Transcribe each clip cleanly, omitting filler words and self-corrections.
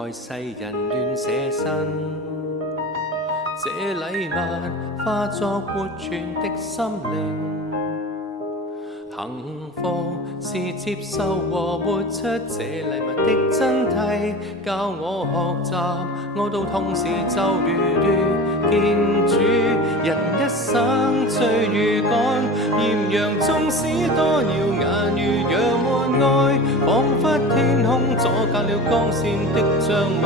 愛世人願捨身，這禮物化作活存的心靈。幸福是接受和活出這禮物的真諦，教我學習，我到痛時就如遇見主。人一生追如趕，豔陽縱使多耀眼，如陽滿愛，彷彿天空阻隔了光線的障眼。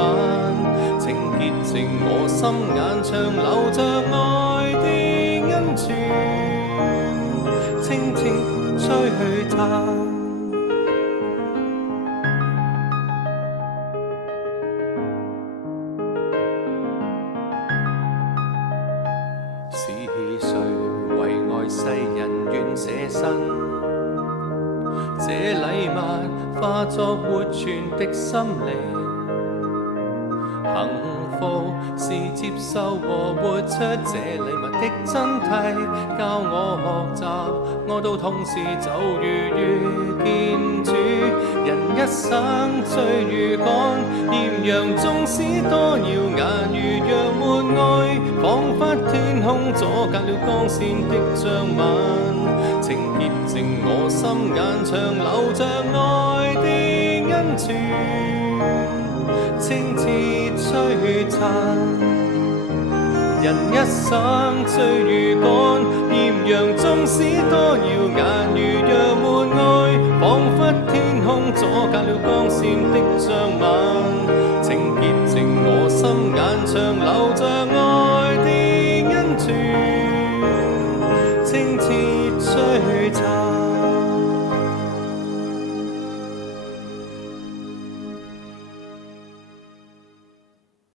請潔淨我心眼，長流着愛的恩泉，清澈吹去它，是誰為愛世人願捨身？這禮物化作活存的心靈。幸福是接受和活出這禮物的真諦，教我學習，我到痛時就如遇見主。人一生追如趕，豔陽縱使多耀眼，如陽滿愛，彷彿天空阻隔了光線的障眼。請潔淨我心眼，長流着愛的恩泉，清澈璀璨。人一生追如趕，豔陽縱使多耀眼，如陽滿愛，彷彿天空阻隔了光線的障眼。請潔淨我心眼，長流着愛的恩泉，清澈璀璨。